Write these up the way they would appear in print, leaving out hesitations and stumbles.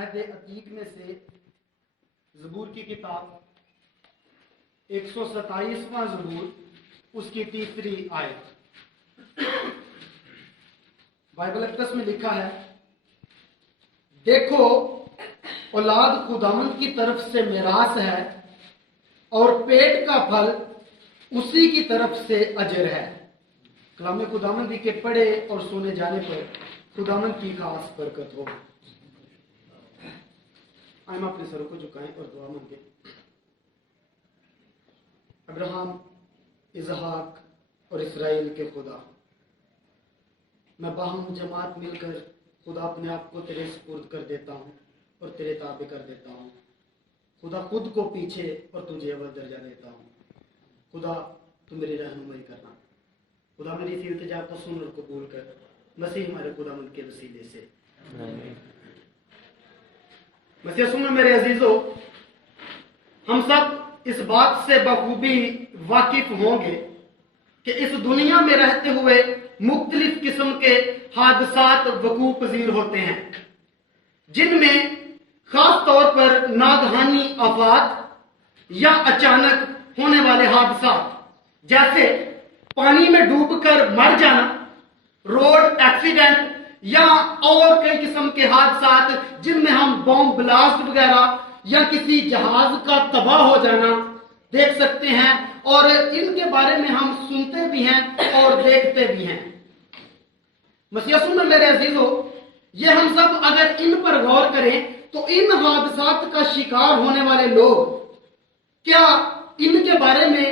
عہد عتیق میں سے زبور کی کتاب 127واں زبور اس کی تیسری آیت۔ بائبل اقدس میں لکھا ہے، دیکھو اولاد خداوند کی طرف سے میراث ہے اور پیٹ کا پھل اسی کی طرف سے اجر ہے۔ کلام خداوندی کے پڑھے اور سنے جانے پر خداوند کی خاص برکت ہو۔ ہم اپنے سروں کو جھکائیں اور دعا مانگیں۔ ابراہیم، اسحاق اور اسرائیل کے خدا، میں باہم جماعت مل کر خدا اپنے آپ کو تیرے سپرد کر دیتا ہوں اور تیرے تابع کر دیتا ہوں۔ خدا خود کو پیچھے اور تجھے اول درجہ دیتا ہوں۔ خدا تو میری رہنمائی کرنا۔ خدا میری اسی التجا کو سن اور قبول کر، مسیح ہمارے خداوند کے وسیلے سے۔ مسیح یسوع میں میرے عزیزو، ہم سب اس بات سے بخوبی واقف ہوں گے کہ اس دنیا میں رہتے ہوئے مختلف قسم کے حادثات وقوع پذیر ہوتے ہیں، جن میں خاص طور پر ناگہانی آفات یا اچانک ہونے والے حادثات جیسے پانی میں ڈوب کر مر جانا، روڈ ایکسیڈنٹ یا اور کئی قسم کے حادثات جن میں ہم بم بلاسٹ وغیرہ یا کسی جہاز کا تباہ ہو جانا دیکھ سکتے ہیں، اور ان کے بارے میں ہم سنتے بھی ہیں اور دیکھتے بھی ہیں۔ مسیح یسوع میں میرے عزیزو، یہ ہم سب اگر ان پر غور کریں تو ان حادثات کا شکار ہونے والے لوگ، کیا ان کے بارے میں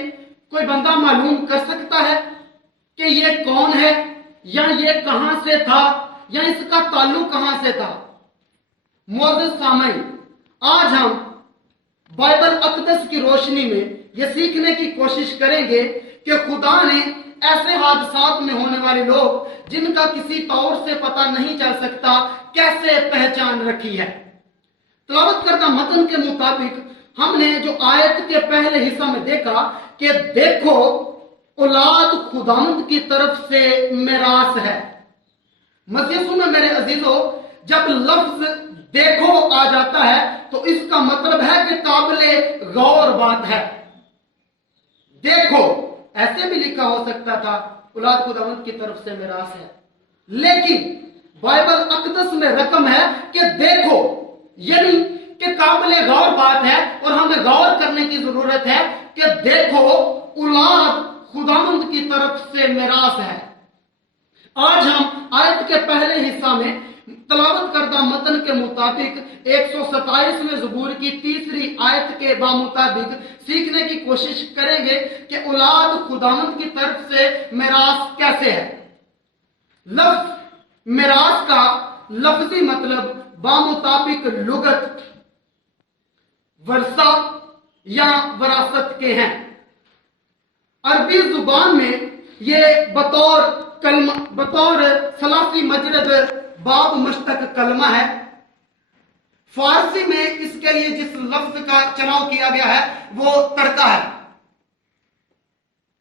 کوئی بندہ معلوم کر سکتا ہے کہ یہ کون ہے یا یہ کہاں سے تھا یا اس کا تعلق کہاں سے تھا؟ معزز سامعین، آج ہم بائبل اقدس کی روشنی میں یہ سیکھنے کی کوشش کریں گے کہ خدا نے ایسے حادثات میں ہونے والے لوگ جن کا کسی طور سے پتہ نہیں چل سکتا کیسے پہچان رکھی ہے۔ تلاوت کردہ متن کے مطابق ہم نے جو آیت کے پہلے حصہ میں دیکھا کہ دیکھو اولاد خداوند کی طرف سے میراث ہے۔ مسیح یسوع میں میرے عزیزو، جب لفظ دیکھو آ جاتا ہے تو اس کا مطلب ہے کہ قابل غور بات ہے۔ دیکھو ایسے بھی لکھا ہو سکتا تھا اولاد خداوند کی طرف سے میراث ہے، لیکن بائبل اقدس میں رقم ہے کہ دیکھو، یعنی کہ قابل غور بات ہے اور ہمیں غور کرنے کی ضرورت ہے کہ دیکھو اولاد خداوند کی طرف سے میراث ہے۔ آج ہم آیت کے پہلے حصہ میں تلاوت کردہ متن کے مطابق 127ویں زبور کی تیسری آیت کے بامطابق سیکھنے کی کوشش کریں گے کہ اولاد خداوند کی طرف سے میراث کیسے ہے۔ لفظ میراث کا لفظی مطلب بامطابق لغت ورثہ یا وراثت کے ہیں۔ عربی زبان میں یہ بطور ثلاثی مجرد باب مشتق کلمہ ہے۔ فارسی میں اس کے لیے جس لفظ کا چناؤ کیا گیا ہے وہ ترکہ ہے۔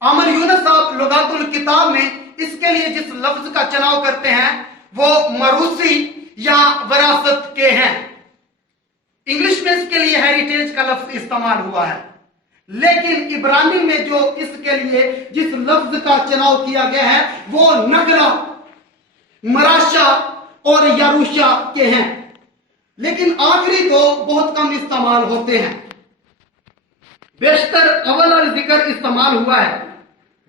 عامر یونس صاحب لغات الکتاب میں اس کے لیے جس لفظ کا چناؤ کرتے ہیں وہ موروثی یا وراثت کے ہیں۔ انگلش میں اس کے لیے ہیریٹیج کا لفظ استعمال ہوا ہے، لیکن عبرانی میں جو اس کے لیے جس لفظ کا چناؤ کیا گیا ہے وہ نقلہ، مراشا اور یروشا کے ہیں، لیکن آخری دو بہت کم استعمال ہوتے ہیں۔ بیشتر اول اور ذکر استعمال ہوا ہے۔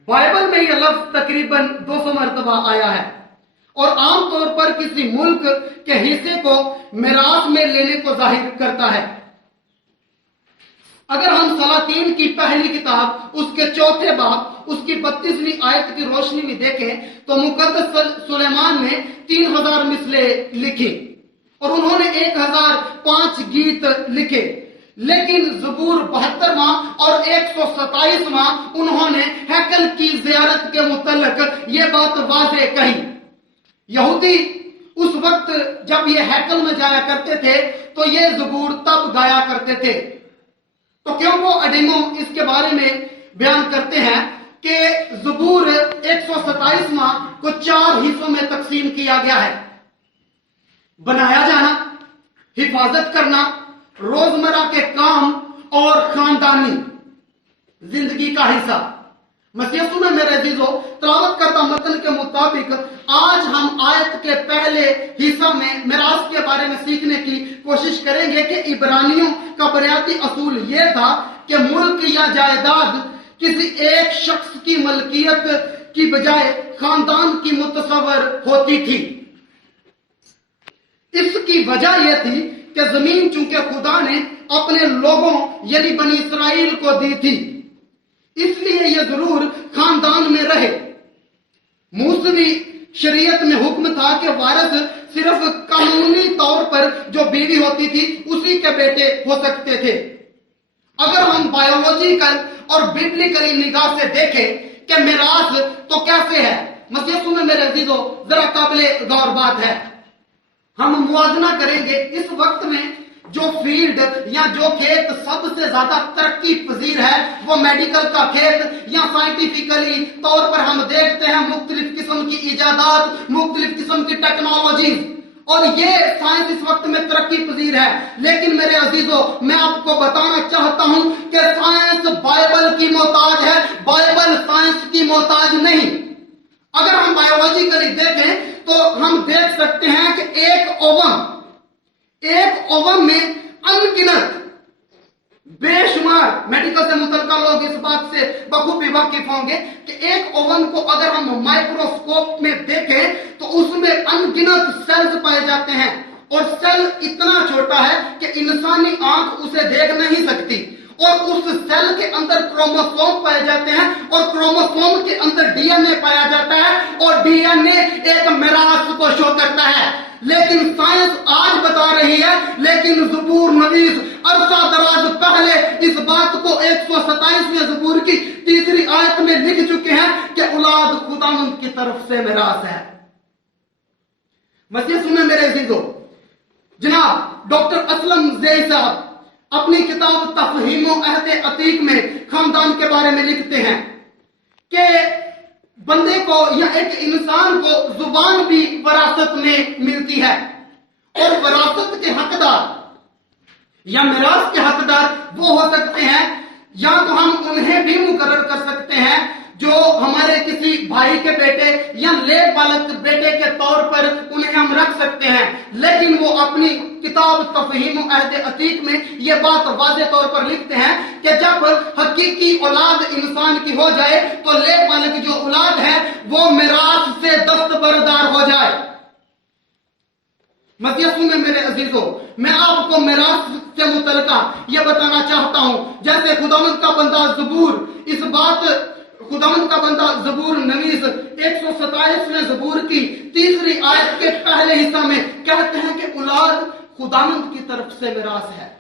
بائبل میں یہ لفظ تقریباً 200 مرتبہ آیا ہے اور عام طور پر کسی ملک کے حصے کو میراث میں لینے کو ظاہر کرتا ہے۔ اگر ہم سلاطین کی پہلی کتاب اس کے چوتھے باب اس کی 32ویں آیت کی روشنی میں دیکھیں تو مقدس سلیمان نے 3000 مثلیں لکھی اور انہوں نے 1005 گیت لکھے، لیکن زبور 72واں اور 127واں انہوں نے ہیکل کی زیارت کے متعلق یہ بات واضح کہی۔ یہودی اس وقت جب یہ ہیکل میں جایا کرتے تھے تو یہ زبور تب گایا کرتے تھے۔ تو کیوں وہ اڈیمو اس کے بارے میں بیان کرتے ہیں کہ زبور 127واں کو 4 حصوں میں تقسیم کیا گیا ہے: بنایا جانا، हिफाजत करना, रोजमर्रा के काम और खानदानी जिंदगी का हिस्सा। मसीह यीशु में मेरे अजीजों, तिलावत करता मतन के मुताबिक आज हम आयत के पहले हिस्सा में मिरास के बारे में सीखने की कोशिश करेंगे कि इब्रानियों का बुनियादी असूल यह था कि मुल्क या जायदाद किसी एक शख्स की मलकियत की बजाय खानदान की मुतसव्वर होती थी। इसकी वजह यह थी कि जमीन चूंकि खुदा ने अपने लोगों यानी बनी इसराइल को दी थी, इसलिए यह जरूर खानदान में रहे। मूसवी शरीयत में हुक्म था कि वारिस सिर्फ कानूनी तौर पर जो बीवी होती थी उसी के बेटे हो सकते थे। अगर हम बायोलॉजिकल और बिब्लिकली निगाह से देखें कि मिरास तो कैसे है, मसीह यीशु में मेरे अजीजों जरा काबिले गौर बात है। हम मुआवजा करेंगे इस वक्त में जो फील्ड या जो खेत सबसे ज्यादा तरक्की पजीर है वो मेडिकल का खेत, या साइंटिफिकली तौर पर हम देखते हैं मुख्तलिफ किस्म की इजादात, मुख्तलिफ किस्म की टेक्नोलॉजी, और ये साइंस इस वक्त में तरक्की पजीर है। लेकिन मेरे अजीजों, मैं आपको बताना चाहता हूं कि साइंस बाइबल की मोहताज है, बाइबल साइंस की मोहताज नहीं। अगर हम बायोलॉजिकली देखें तो हम देख सकते हैं कि एक ओवम में अनगिनत बेशुमार, मेडिकल से मुतल्लिका लोग इस बात से बखूबी वाकिफ होंगे कि एक ओवन को अगर हम माइक्रोस्कोप में देखें तो उसमें अनगिनत सेल्स पाए जाते हैं, और सेल इतना छोटा है कि इंसानी आंख उसे देख नहीं सकती, और उस सेल के अंदर क्रोमोसोम पाए जाते हैं, और क्रोमोसोम के अंदर डीएनए पाया जाता है, और डीएनए एक मिरास को शो करता है। लेकिन साइंस आज बता रही है, लेकिन ज़बूर नवीस अरसा दराज पहले इस बात को 127वें ज़बूर की 3री आयत में लिख चुके हैं कि औलाद खुदावंद की तरफ से मिरास है। मसीह सुने मेरे अजीजों, जनाब डॉक्टर असलम ज़ेई साहब अपनी किताब तफहीमो अहद अतीक में खानदान के बारे में लिखते हैं कि बंदे को या एक इंसान को जुबान भी विरासत में मिलती है, और विरासत के हकदार या मिरास के हकदार वो हो सकते हैं, या तो हम उन्हें भी मुकर्रर कर सकते हैं जो हमारे किसी भाई के बेटे या ले बालक बेटे के तौर पर उन्हें हम रख सकते हैं। लेकिन वो अपनी किताब तफहीम अहद अतीक में ये बात वाज़े तौर पर लिखते हैं कि जब हकीकी औलाद इंसान की हो जाए तो ले बालक जो औलाद है वो मिरास से दस्तबरदार हो जाए। मसीह में मेरे अजीजों, मैं आपको मिरास से मुतल्लिका ये बताना चाहता हूं, जैसे खुदावंद का बंदा ज़बूर इस बात खुदावंद का बंदा ज़बूर नवीस 127वें ज़बूर की 3री आयत के पहले हिस्सा में कहते हैं कि औलाद खुदावंद की तरफ से मिरास है।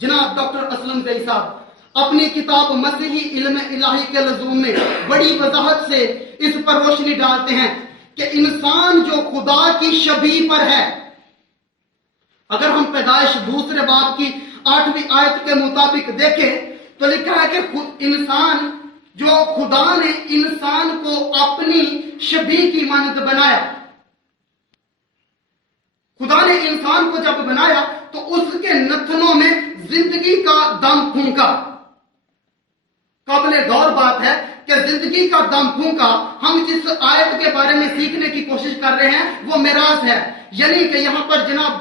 जनाब डॉक्टर असलम ज़ेई साहब अपनी किताब मसीही इल्म इलाही के लज़ूम में बड़ी वजाहत से इस पर रोशनी डालते हैं कि इंसान जो खुदा की शबीह पर है, अगर हम पैदाइश 2 बाब की 8वीं आयत के मुताबिक देखें तो लिखा है कि इंसान जो खुदा ने इंसान को अपनी शबीह की मानद बनाया, खुदा ने इंसान को जब बनाया तो उसके नथनों में जिंदगी का दम फूंका। काबिले गौर बात है कि जिंदगी का दम फूंका हम जिस आयत के बारे में सीखने की कोशिश कर रहे हैं वो मिरास है। यानी कि यहाँ पर जनाब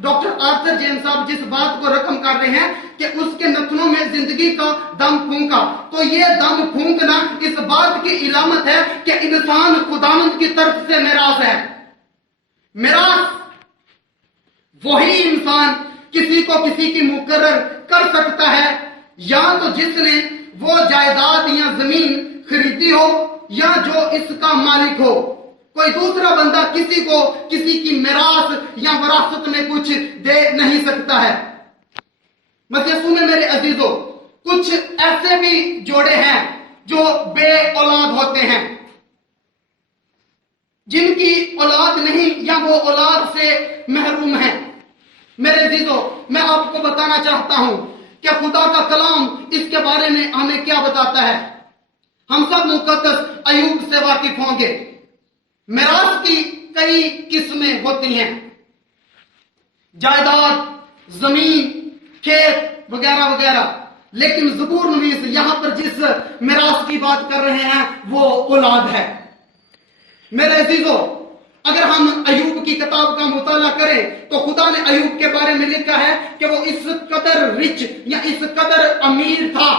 डॉक्टर आर्थर जेम्स साहब जिस बात को रकम कर रहे हैं कि उसके नथनों में जिंदगी का दम फूंका, तो ये दम फूंकना इस बात की इलामत है कि इंसान खुदावंद की तरफ से मिरास है। मिरास वही इंसान किसी को किसी की मुकर्रर कर सकता है, या तो जिसने वो जायदाद या जमीन खरीदी हो या जो इसका मालिक हो। कोई दूसरा बंदा किसी को किसी की मिरास या विरासत में कुछ दे नहीं सकता है। मसीह में मेरे अजीजों, कुछ ऐसे भी जोड़े हैं जो बे औलाद होते हैं, जिनकी औलाद नहीं या वो औलाद से महरूम है। मेरे अजीजों, मैं आपको बताना चाहता हूं कि खुदा का कलाम इसके बारे में हमें क्या बताता है। हम सब मुकद्दस अय्यूब से वाकिफ होंगे। मिरास की कई किस्में होती हैं। जायदाद, जमीन, खेत वगैरह वगैरह। लेकिन ज़बूर नवीस यहां पर जिस मिरास की बात कर रहे हैं वो औलाद है। मेरे अजीजों, अगर हम अयूब की किताब का मुताला करें तो खुदा ने अयूब के बारे में लिखा है कि वो इस कदर रिच या इस कदर अमीर था।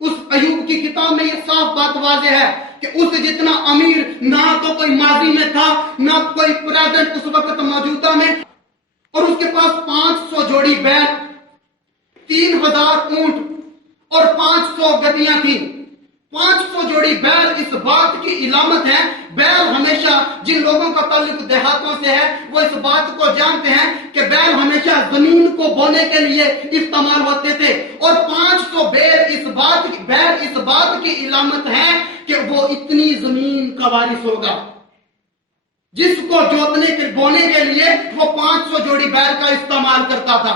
उस अयूब की किताब में ये साफ बात वाज़ेह है कि उस जितना अमीर ना तो कोई माजी में था, ना कोई प्रेजेंट उस वक्त मौजूदा में, और उसके पास 500 जोड़ी बैल, 3000 ऊंट और 500 गधियां थी। 500 जोड़ी बैल इस बात की इलामत है। बैल हमेशा, जिन लोगों का ताल्लुक देहातों से है वो इस बात को जानते हैं कि बैल हमेशा जमीन को बोने के लिए इस्तेमाल होते थे, और 500 बैल इस बात की इलामत है कि वो इतनी जमीन का वारिस होगा जिसको जोतने के बोने के लिए वो 500 जोड़ी बैल का इस्तेमाल करता था।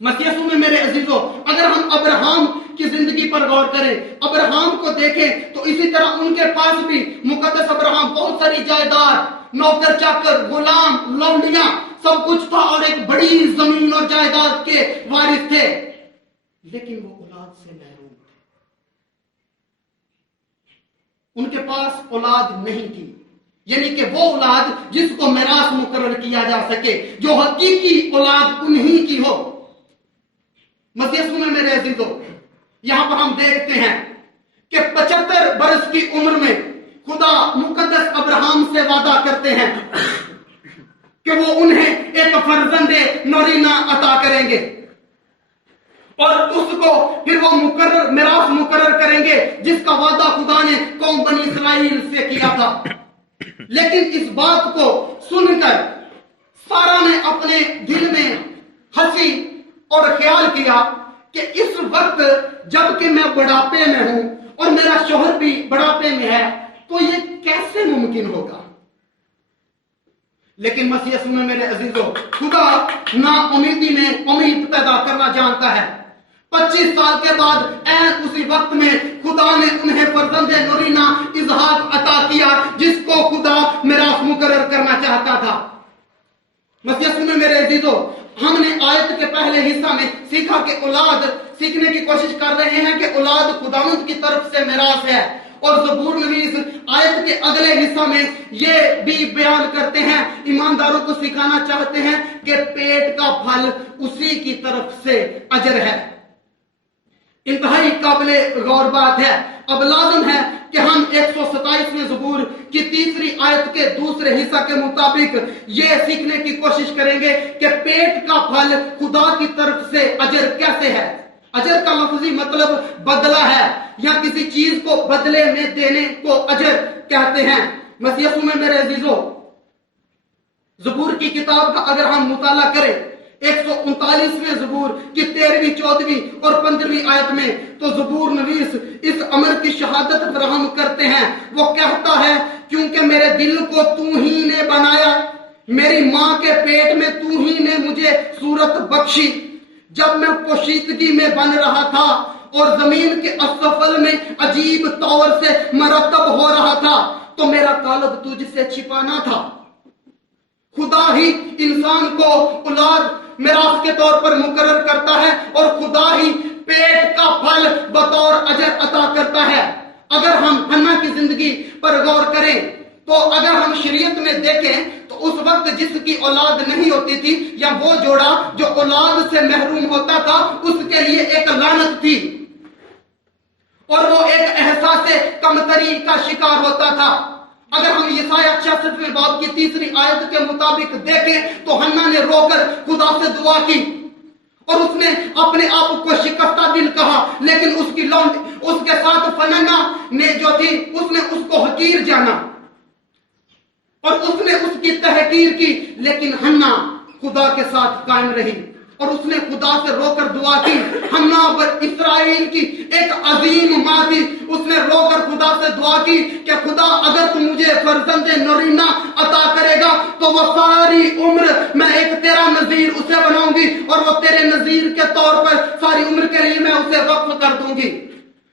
मसीह में मेरे अजीजों, अगर हम अब्राहम की जिंदगी पर गौर करें, अब्राहम को देखें, तो इसी तरह उनके पास भी मुकद्दस अब्राहम बहुत सारी जायदाद, नौकर चाकर, गुलाम, लौंडियां, सब कुछ था और एक बड़ी जमीन और जायदाद के वारिस थे, लेकिन वो औलाद से महरूम थे। उनके पास औलाद नहीं थी, यानी कि वो औलाद जिसको मिरास मुकर्रर किया जा सके, जो हकीकी औलाद उन्हीं की हो। मसीह में मेरे अजीजों, यहां पर हम देखते हैं कि 75 बरस की उम्र में खुदा मुकद्दस अब्राहम से वादा करते हैं कि वो उन्हें एक फर्जंदे नौरीना अता करेंगे और उसको फिर वो मिरास मुकर्रर करेंगे जिसका वादा खुदा ने कौम बनी इस्राइल से किया था। लेकिन इस बात को सुनकर सारा ने अपने दिल में हंसी और ख्याल किया कि इस वक्त जबकि मैं बुढ़ापे में हूं और मेरा शौहर भी बुढ़ापे में है, तो ये कैसे मुमकिन होगा। लेकिन मसीह में मेरे अजीजों, खुदा ना उम्मीदी में उम्मीद पैदा करना जानता है। 25 साल के बाद ऐन उसी वक्त में खुदा ने उन्हें फर्जंदे नूरीना इसहाक अता किया जिसको खुदा मिरास मुकर्रर करना चाहता था। मसीह में मेरे अजीजों, हमने आयत के पहले हिस्सा में सीखा कि औलाद, सीखने की कोशिश कर रहे हैं कि औलाद खुदावंद की तरफ से मिरास है, और ज़बूर नवीस आयत के अगले हिस्सा में ये भी बयान करते हैं, ईमानदारों को सिखाना चाहते हैं कि पेट का फल उसी की तरफ से अजर है। इंतहाई काबिले गौर बात है। अब लाज़िम है कि हम 127वें ज़बूर की 3री आयत के दूसरे हिस्सा के मुताबिक ये सीखने की कोशिश करेंगे कि पेट का फल खुदा की तरफ से अजर कैसे है। अजर का लफ्जी मतलब बदला है, या किसी चीज को बदले में देने को अजर कहते हैं। मसीह में मेरे अजीजों, ज़बूर की किताब का अगर हम मुताला करें 139वें ज़बूर की 13वीं, 14वीं और 15वीं आयत में, तो ज़बूर नवीस इस अमर की शहादत फराहम करते हैं। वो कहता है, क्योंकि मेरे दिल को तू ही ने बनाया, मेरी मां के पेट में तू ही ने मुझे सूरत बख्शी। जब मैं पोशीदगी में बन रहा था और जमीन के असफल में अजीब तौर से मरतब हो रहा था, तो मेरा कालब तुझसे छिपाना था। खुदा ही इंसान को औलाद मिरास के तौर पर मुकर्रर करता है और खुदा ही पेट का फल बतौर अजर अता करता है। अगर हम हन्ना की जिंदगी पर गौर करें, तो अगर हम शरीयत में देखें तो उस वक्त जिसकी औलाद नहीं होती थी, या वो जोड़ा जो औलाद से महरूम होता था, उसके लिए एक लानत थी और वो एक एहसास कमतरी का शिकार होता था। अगर हम यशायाह 66वें बाब की 3री आयत के मुताबिक देखें तो हन्ना ने रोकर खुदा से दुआ की और उसने अपने आप को शिकस्ता दिल कहा, लेकिन उसकी लौंड उसके साथ फनन्ना ने जो थी उसने उसको हकीर जाना और उसने उसकी तहकीर की। लेकिन हन्ना खुदा के साथ कायम रही और उसने खुदा से रोकर दुआ की। हन्ना पर इस्राएल की एक अजीम मां थी, उसने रोकर खुदा से दुआ की कि खुदा अगर तू मुझे फर्जंदे नूरीना अता करेगा तो वो सारी उम्र मैं एक तेरा नजीर उसे बनाऊंगी और वो तेरे नजीर के तौर पर सारी उम्र के लिए मैं उसे वक्फ कर दूंगी।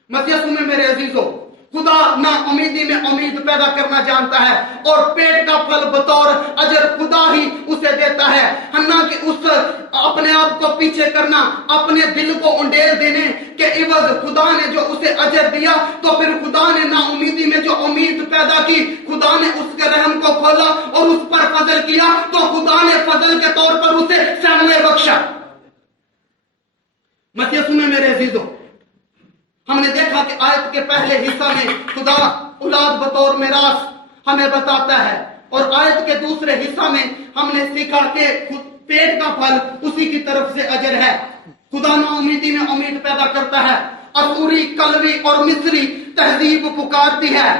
मसीह में मेरे अजीजों, खुदा ना उम्मीदी में उम्मीद पैदा करना जानता है और पेट का फल बतौर अजर खुदा ही उसे देता है। हन्ना कि उस अपने आप को पीछे करना, अपने दिल को उंडेल देने के इवज खुदा ने जो उसे अजर दिया, तो फिर खुदा ने ना उम्मीदी में जो उम्मीद पैदा की, खुदा ने उसके रहम को खोला और उस पर फजल किया, तो खुदा ने फजल के तौर पर उसे सहमुए बख्शा। मसीह सुने मेरे अजीजों, हमने देखा कि आयत के पहले हिस्सा में खुदा औलाद बतौर मिरास हमें बताता है, और आयत के दूसरे हिस्सा में हमने सीखा कि पेट का फल उसी की तरफ से अजर है। खुदा ना उम्मीदी में उम्मीद पैदा करता है। असूरी, कलवी और मिस्री तहजीब पुकारती है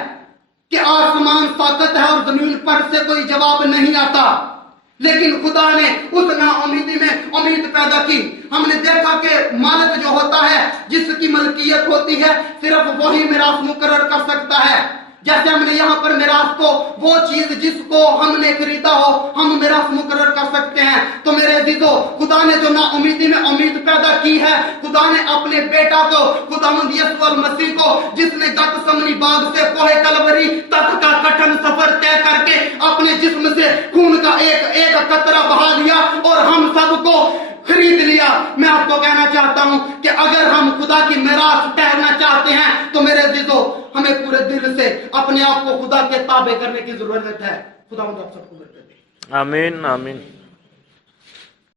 कि आसमान साकत है और जमीन पर से कोई जवाब नहीं आता, लेकिन खुदा ने उस नाउमीदी में उम्मीद पैदा की। हमने देखा कि मालिक जो होता है, जिसकी मलकियत होती है, सिर्फ वही मिरास मुकर्रर कर सकता है। जैसे हमने यहाँ पर मिरास को, वो चीज जिसको हमने खरीदा हो, हम मिरास मुकर्रर कर सकते हैं। तो मेरे अजीजों, खुदा ने जो नाउमीदी में उम्मीद पैदा की है, खुदा ने अपने बेटा को, खुदावंद यीशु मसीह को, जिसने गतसमनी बाग से कोहे कलवरी तक का कठिन सफर तय करके अपने जिस्म से खून का एक एक कतरा बहा लिया और हम सबको खरीद लिया। मैं आपको कहना चाहता हूं कि अगर हम खुदा की मिरास ठहरना चाहते हैं, तो मेरे अजीजों, हमें पूरे दिल से अपने आप को खुदा के ताबे करने की जरूरत है। खुदा आप सबको बरकत दे। आमीन आमीन।